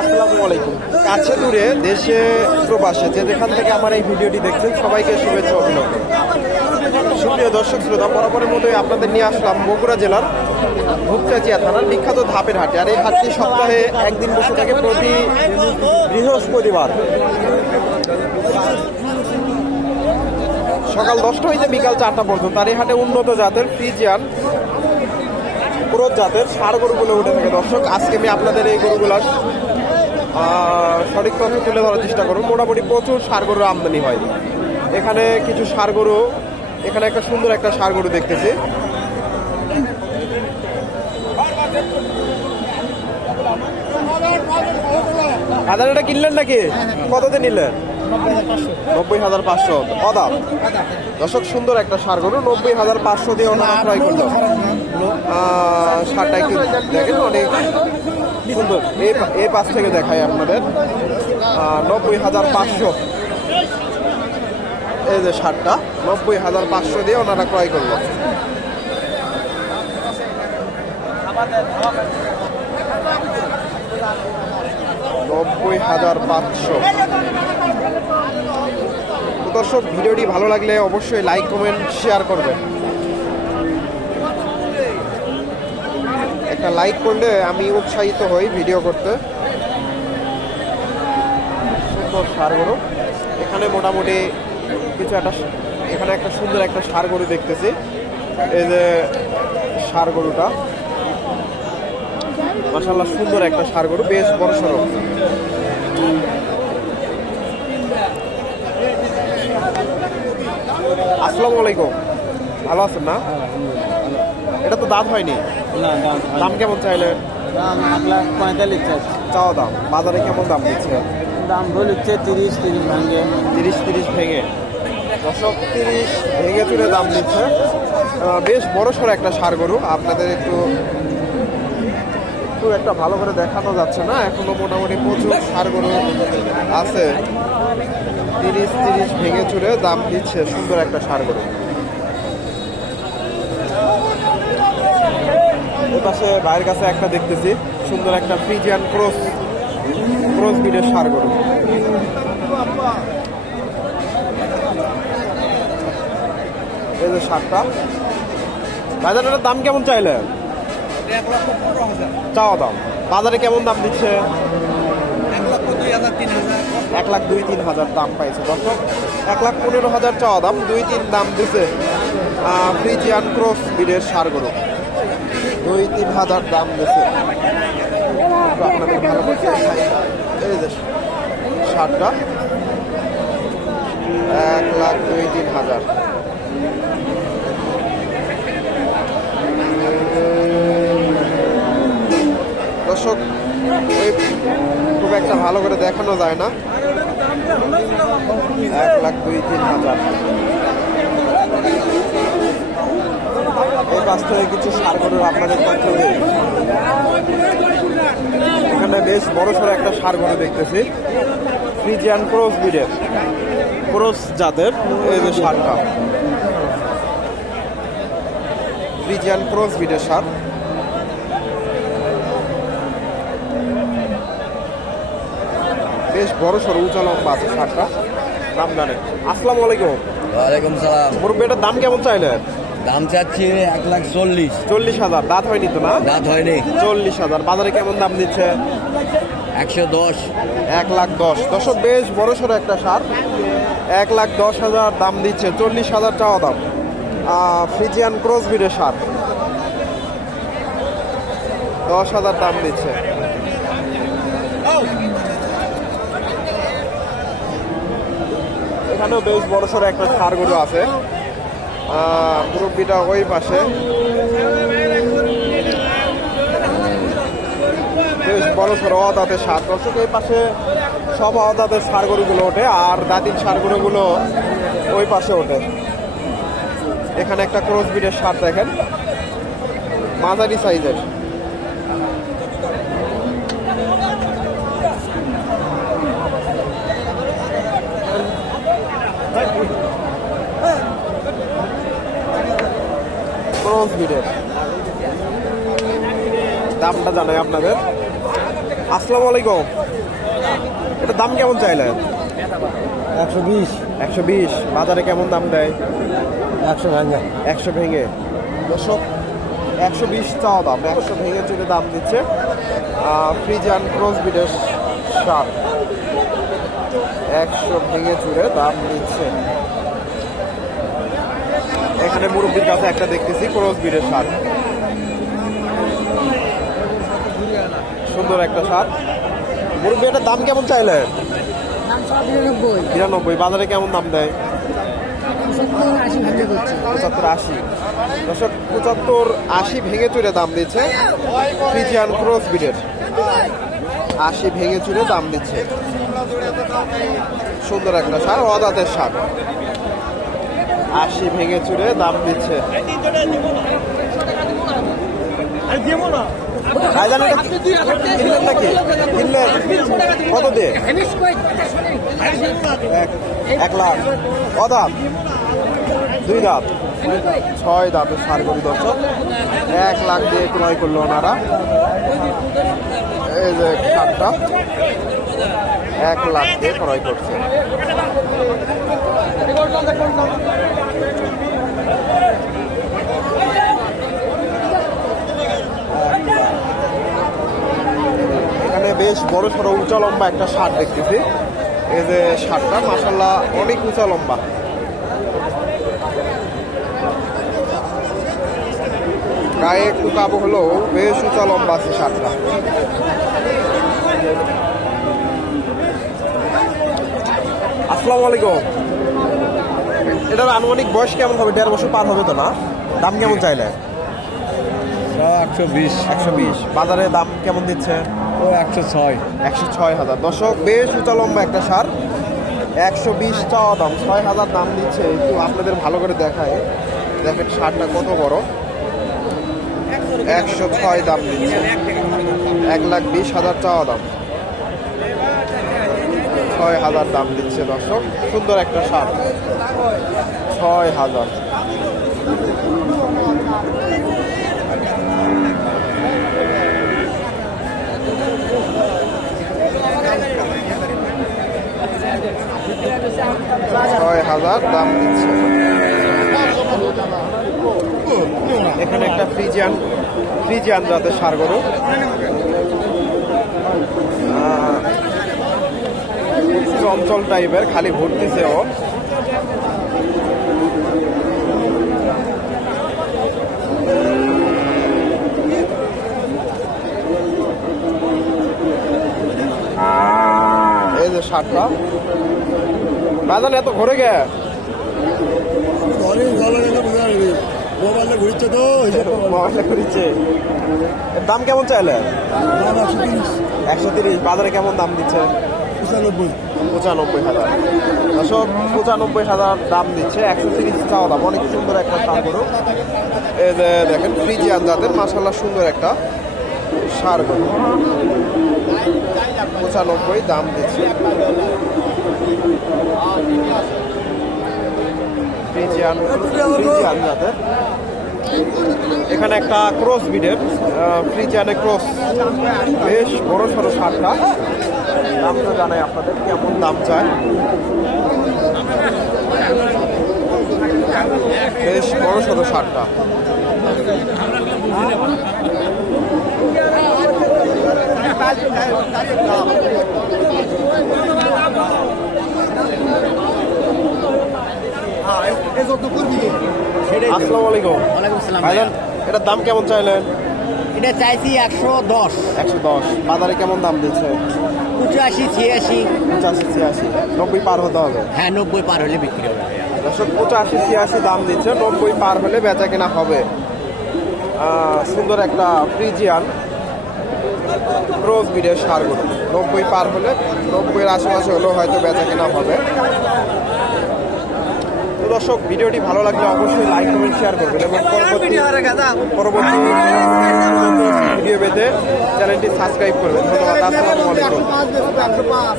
আসসালামু আলাইকুম। কাছে দূরে দেশে প্রবাসে যে যেখান থেকে আমার এই ভিডিওটি দেখছেন, সবাইকে শুভেচ্ছা অভিনন্দন। সুপ্রিয় দর্শক শ্রোতা, বরাবরের মতোই আপনাদের নিয়ে আসলাম বগুড়া জেলার ভুকচাচিয়া থানার বিখ্যাত ধাপের হাটে। আর এই হাটটি সপ্তাহে একদিন বসে থাকে প্রতি বৃহস্পতিবার। সকাল দশটা হইতে বিকাল চারটা পর্যন্ত। আর এই হাটে উন্নত জাতের ফ্রিজিয়ান পুরো জাতের সার গরুগুলো উঠে থাকে। দর্শক, আজকে আমি আপনাদের এই গরুগুলার সঠিক তথ্য তুলে ধরার চেষ্টা করুন। মোটামুটি প্রচুর সার গরুর আমদানি হয়। এখানে কিছু সার গরু এখানে একটা সুন্দর একটা সার গরু দেখতেছি এটা কিনলেন নাকি? কতদিন নিলেন? নব্বই হাজার পাঁচশো। অদাম দর্শক সুন্দর একটা সার গরু নব্বই হাজার পাঁচশো দিয়ে ওনারা ক্রয় করল। আহ, সারটা একটু দেখেন অনেক সুন্দর। এই পাশ থেকে দেখাই আপনাদের। নব্বই হাজার পাঁচশো। এই যে সারটা নব্বই হাজার পাঁচশো দিয়ে ওনারা ক্রয় করল। নব্বই হাজার পাঁচশো। দর্শক, ভিডিওটি ভালো লাগলে অবশ্যই লাইক কমেন্ট শেয়ার করবেন। একটা লাইক করলে আমি উৎসাহিত হই ভিডিও করতে। সুন্দর সার গরু। এখানে মোটামুটি কিছু একটা এখানে একটা সুন্দর একটা সার গরু দেখতেছি। এই যে সার গরুটা। মাসাল্লাহ সুন্দর একটা সার গরু, বেশ বড় সড়ো আসসালামু আলাইকুম। ভালো আছেন না? এটা তো দাঁত হয়নি। দাম কেমন চাইলে? দাম এক লাখ পঁয়তাল্লিশ চাওয়া দাম। বাজারে কেমন দাম দিচ্ছে? দাম বলিচ্ছে তিরিশ তিরিশ ভাঙ্গে তিরিশ তিরিশ ভেঙে। দশক তিরিশ ভেঙে তুলে দাম দিচ্ছে। বেশ বড় সড়ো একটা সার গরু। আপনাদের একটু খুব একটা ভালো করে দেখানো যাচ্ছে না। এখনও মোটামুটি প্রচুর সার গরু আছে। তিরিশ তিরিশ ভেঙে চুড়ে দাম দিচ্ছে সুন্দর একটা সার গরু। ওই পাশে ভাইয়ের কাছে একটা দেখতেছি সুন্দর একটা ফ্রিজ ফ্রিজিয়ান ক্রস ক্রস বিডের সার গরু। এই যে সারটা। বাজারের দাম কেমন চাইলে চাওয়া দাম। বাজারে কেমন দাম দিচ্ছে এক লক্ষ দুই হাজার তিন হাজার এক লাখ দুই তিন হাজার দাম পাইছে দর্শক। এক লাখ পনেরো হাজার চাওয়া দাম, দুই তিন দাম দিছে ফ্রিজিয়ান ক্রস বিডের সার গরু দুই তিন হাজার দাম দিছে। ভালো এই যে সারটা, এক লাখ দুই তিন হাজার। দর্শক খুব একটা ভালো করে দেখানো যায় না। এক লাখ দুই, তিন হাজার। এই পাশ থেকে কিছু সার গরুর আপনাদের তথ্য এখানে বেশ বড় সড়ো একটা সার গরু দেখতেছি। ফ্রিজিয়ান ক্রস ব্রিডের ক্রস জাতের এই যে সারটা। ফ্রিজিয়ান ক্রস ব্রিডের সার। বেশ বড় সড়ো উঁচা লম্বা আছে সারটা জানেন আসসালামু আলাইকুম। ওয়ালাইকুম সালাম। মুরব্বী এটার দাম কেমন চাইলেন? দাম চাচ্ছি এক লাখ চল্লিশ। চল্লিশ হাজার। দাঁত হয়নি তো না? দাঁত হয়নি। চল্লিশ হাজার। বাজারে কেমন দাম দিচ্ছে? একশো দশ। এক লাখ দশ। দশক বেশ বড় সড়ো একটা সার। এক লাখ দশ হাজার দাম দিচ্ছে। চল্লিশ হাজার চাওয়া দাম। ফ্রিজিয়ান ক্রস বিডের সার। দশ হাজার দাম দিচ্ছে। এখানেও বেশ বড় সড়ো একটা সার গরু আছে। মুরব্বিটা ওই পাশে। বেশ বড় সড়ো অদাতের সার। দর্শক, এই পাশে সব অদাতের সার গরুগুলো ওঠে, আর দাঁতির সার গরুগুলো ওই পাশে ওঠে। এখানে একটা ক্রস বিটের সার দেখেন। মাঝারি সাইজের। ক্রস বিডের দামটা জানাই আপনাদের। আসসালামু আলাইকুম। এটা দাম কেমন চাইলেন একশো বিশ। একশো বিশ। বাজারে কেমন দাম দেয়? একশো ভাঙা। একশো ভেঙে। দর্শক একশো বিশ চাওয়া দাম। একশো ভেঙে চলে দাম দিচ্ছে ফ্রিজান ক্রস বিডের শার্ট। একশো ভেঙে চুড়ে দাম দিচ্ছে। এখানে মুরব্বীর কাছে একটা দেখতেছি ক্রস বিডের শার্ট। সুন্দর একটা শার্ট। মুরব্বী এটার দাম কেমন চাইলেন বিরানব্বই বাজারে কেমন দাম দেয়? পঁচাত্তর আশি দর্শক পঁচাত্তর আশি ভেঙে চুরে দাম দিচ্ছে ফ্রিজিয়ান ক্রস বিডের আশি ভেঙে চুরে দাম দিচ্ছে। সুন্দর একটা সার অদাতের সার আশি ভেঙে চুরে দাম দিচ্ছে। ভাইজান এটা কিনলেন নাকি? কিনলেন। কত দিয়ে? এক- এক লাখ। অদাত দুই দাঁত ছয় দাঁতের সার দর্শক। এক লাখ দিয়ে ক্রয় করল ওনারা। এই যে এক লাখ দিয়ে ক্রয় করছে। এখানে বেশ বড় সড়ো উঁচা লম্বা একটা শার্ট দেখতেছি। এই যে শার্টটা মাসাল্লাহ অনেক উঁচা লম্বা। গায়ে একটু কাবু হলেও বেশ উঁচা লম্বা আছে শার্টটা আসসালামু আলাইকুম। এটার আনুমানিক বয়স কেমন হবে? দেড় বছর পার হবে তো না? দাম কেমন চাইলে? একশো বিশ। একশো বিশ। বাজারে দাম কেমন দিচ্ছে? ও একশো ছয়। একশো ছয় হাজার। দর্শক বেশ উঁচা লম্বা একটা সার। একশো বিশ চাওয়া দাম। ছয় হাজার দাম দিচ্ছে। একটু আপনাদের ভালো করে দেখায় দেখেন সারটা কত বড়। একশো ছয় দাম দিচ্ছে। এক লাখ বিশ হাজার চাওয়া দাম। ছয় হাজার দাম দিচ্ছে দর্শক। সুন্দর একটা শার্ট ছয় হাজার। ছয় হাজার দাম দিচ্ছে। এখানে একটা ফ্রিজিয়ান ফ্রিজিয়ান জাতের সার গরু। আহ, চঞ্চল টাইপের খালি ভর্তিছে ও। এই যে বাজান এত ঘুরে গে মোবাইলে ঘুরছে তো মোবাইলে এর দাম কেমন চাইলে? একশো তিরিশ। বাজারে কেমন দাম দিচ্ছে? পঁচানব্বই। হাজার। দর্শক, পঁচানব্বই হাজার দাম দিচ্ছে। একশো তিরিশ চাওয়া দাম। অনেক সুন্দর একটা সার গরু। দেখেন, ফ্রিজিয়ান জাতের মাসাল্লাহ সুন্দর একটা সার গরু। পঁচানব্বই দাম দিচ্ছে। ফ্রিজিয়ান ফ্রিজিয়ান জাতের। এখানে একটা ক্রস বিডের ফ্রিজিয়ানে ক্রস। বেশ বড় সড়ো সারটা। দাম তো জানাই আপনাদের কেমন দাম চায়। বেশ বড় সড়ো সারটা। আসসালামু আলাইকুম। ভাইজান এটার দাম কেমন চাইলেন? এটা চাইছি একশো দশ। একশো দশ। বাজারে কেমন দাম দিচ্ছে? পঁচাশি ছিয়াশি। পঁচাশি ছিয়াশি। নব্বই পার হতে হবে? হ্যাঁ নব্বই পার হলে বিক্রি হবে। পঁচাশি ছিয়াশি দাম দিচ্ছে নব্বই পার হলে বেচা কেনা হবে। সুন্দর একটা ফ্রিজিয়ান ক্রোজ বিডের সার গরু নব্বই পার হলে নব্বইয়ের আশেপাশে হলেও হয়তো বেচা কেনা হবে। দর্শক, ভিডিওটি ভালো লাগলে অবশ্যই লাইক, কমেন্ট শেয়ার করবেন এবং পরবর্তী পেতে চ্যানেলটি সাবস্ক্রাইব করবেন। ধন্যবাদ